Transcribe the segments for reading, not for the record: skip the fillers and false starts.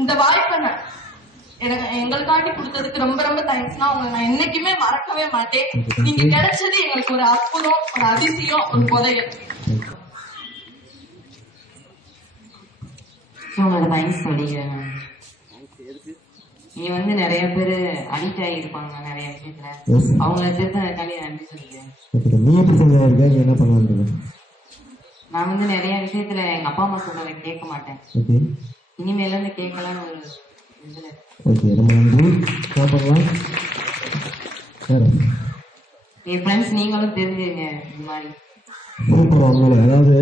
இந்த வாய்ப்பை எங்களுக்காண்டி கொடுத்ததுக்கு ரொம்ப ரொம்ப தேங்க்ஸ்னா உங்களை நான் என்னைக்குமே மறக்கவே மாட்டேன். நீங்க கிடைச்சது எங்களுக்கு ஒரு அற்புதம், ஒரு அதிசயம், ஒரு புதையல். உங்களுக்கு தேங்க்ஸ் சொல்லிக்கிறேன். நீ வந்து நிறைய பேரு அடிக்ட் ஆகிருப்பாங்க நிறைய விஷயத்துல, அவங்கள திருத்தக்காண்டி நன்றி சொல்லிக்கிறேன். நீ எப்படி என்ன பண்ண? நான் வந்து நிறைய விஷயத்துல எங்க அப்பா அம்மா சொல்றதை கேட்க மாட்டேன். இனிமேல இருந்து கேட்கலான்னு ஒரு இதுல. ரொம்ப நன்றி. என் ஃப்ரெண்ட்ஸ் நீங்களும் தெரிஞ்சுங்க இந்த மாதிரி. சூப்பர். அவங்கள அதாவது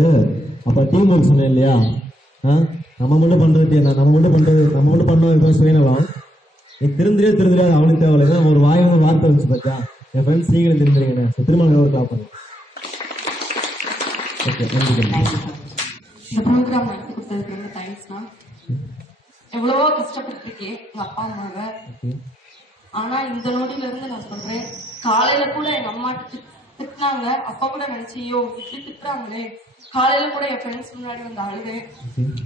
அப்ப டீம் ஒர்க் சொன்னேன் இல்லையா? நம்ம மட்டும் பண்றது நம்ம மட்டும் பண்ண சுயநலம். நீ திருந்திரியாது அவனுக்கு தேவையில்லை. ஒரு வார்த்தை வந்துச்சு பார்த்தா என் ஃப்ரெண்ட்ஸ் நீங்களும் தெரிஞ்சுறீங்க. திருமணம் ஒரு கிளாப் பண்ணுங்க. இந்த ப்ரோக்ராம் நடத்தி கொடுத்ததுக்கு ரொம்ப தேங்க்ஸ்னா. எவ்வளவோ கஷ்டப்பட்டிருக்கேன் எங்க அப்பா அம்மாவை. ஆனா இந்த நொடியில இருந்து நான் சொல்றேன், காலையில கூட எங்க அம்மா திட்டினாங்க. அப்பா கூட நினைச்சியோ இப்படி திட்டுறாங்களே. காலையில கூட என் ஃப்ரெண்ட்ஸ் முன்னாடி வந்து அழுதேன்,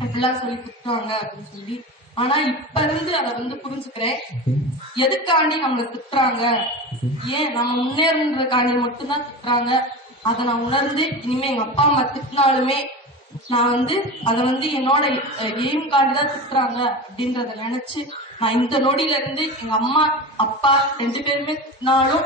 அப்படிலாம் சொல்லி திட்டுறாங்க அப்படின்னு சொல்லி. ஆனா இப்ப இருந்து அதை வந்து புரிஞ்சுக்கிறேன், எதுக்காண்டி நம்மளை திட்டுறாங்க, ஏன் நம்ம முன்னேறதுக்காண்டி மட்டும்தான் திட்டுறாங்க. அதை நான் உணர்ந்து இனிமே எங்க அப்பா அம்மா திட்டினாலுமே நான் வந்து அதை வந்து என்னோட எய்ம் காண்டிதான் திட்டுறாங்க அப்படின்றத நினைச்சு நான் இந்த நொடியில இருந்து எங்க அம்மா அப்பா 2 பேருமே திட்டினாலும்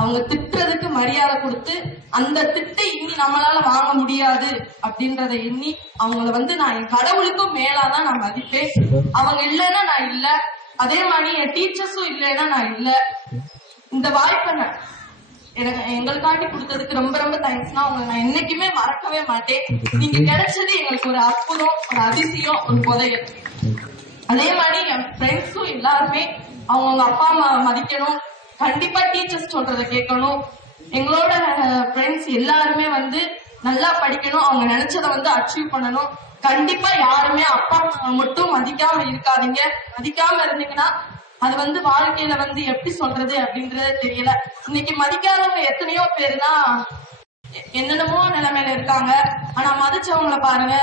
அவங்க திட்டுறதுக்கு மரியாதை கொடுத்து அந்த திட்டை இனி நம்மளால வாங்க முடியாது அப்படின்றத எண்ணி அவங்கள வந்து நான் என் கடவுளுக்கும் மேலாதான் நான் மதிப்பேன். அவங்க இல்லைன்னா நான் இல்ல, அதே மாதிரி என் டீச்சர்ஸும் இல்லைன்னா நான் இல்ல. இந்த வாய்ப்பை எங்களுக்காண்டி கொடுத்ததுக்கு ரொம்ப ரொம்ப தேங்க்ஸ்னா உங்களை நான் என்னைக்குமே மறக்கவே மாட்டேன். நீங்க கிடைச்சது எங்களுக்கு ஒரு அற்புதம், ஒரு அதிசயம், ஒரு புதையல். அதே மாதிரி என் ஃப்ரெண்ட்ஸும் எல்லாருமே அவங்க அப்பா அம்மா மதிக்கணும், கண்டிப்பா டீச்சர்ஸ் சொல்றத கேட்கணும். எங்களோட ஃப்ரெண்ட்ஸ் எல்லாருமே வந்து நல்லா படிக்கணும், அவங்க நினைச்சதை வந்து அச்சீவ் பண்ணணும். கண்டிப்பா யாருமே அப்பா அம்மா மட்டும் மதிக்காம இருக்காதீங்க. மதிக்காம இருந்தீங்கன்னா அது வந்து வாழ்க்கையில வந்து எப்படி சொல்றது அப்படின்றது தெரியல. இன்னைக்கு மதிக்காதவங்க எத்தனையோ பேருனா என்னென்னமோ நிலைமையில இருக்காங்க. ஆனா மதிச்சவங்களை பாருங்க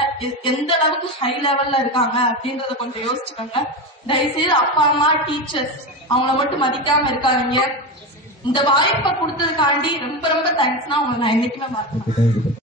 எந்த அளவுக்கு ஹை லெவல்ல இருக்காங்க அப்படின்றத கொஞ்சம் யோசிச்சுக்கோங்க. தயவுசெய்து அப்பா அம்மா டீச்சர்ஸ் அவங்கள மட்டும் மதிக்காம இருக்காதீங்க. இந்த வாய்ப்பை கொடுத்ததுக்காண்டி ரொம்ப ரொம்ப தேங்க்ஸ்னா உங்களை நான் என்னைக்குமே மறக்க மாட்டேன்.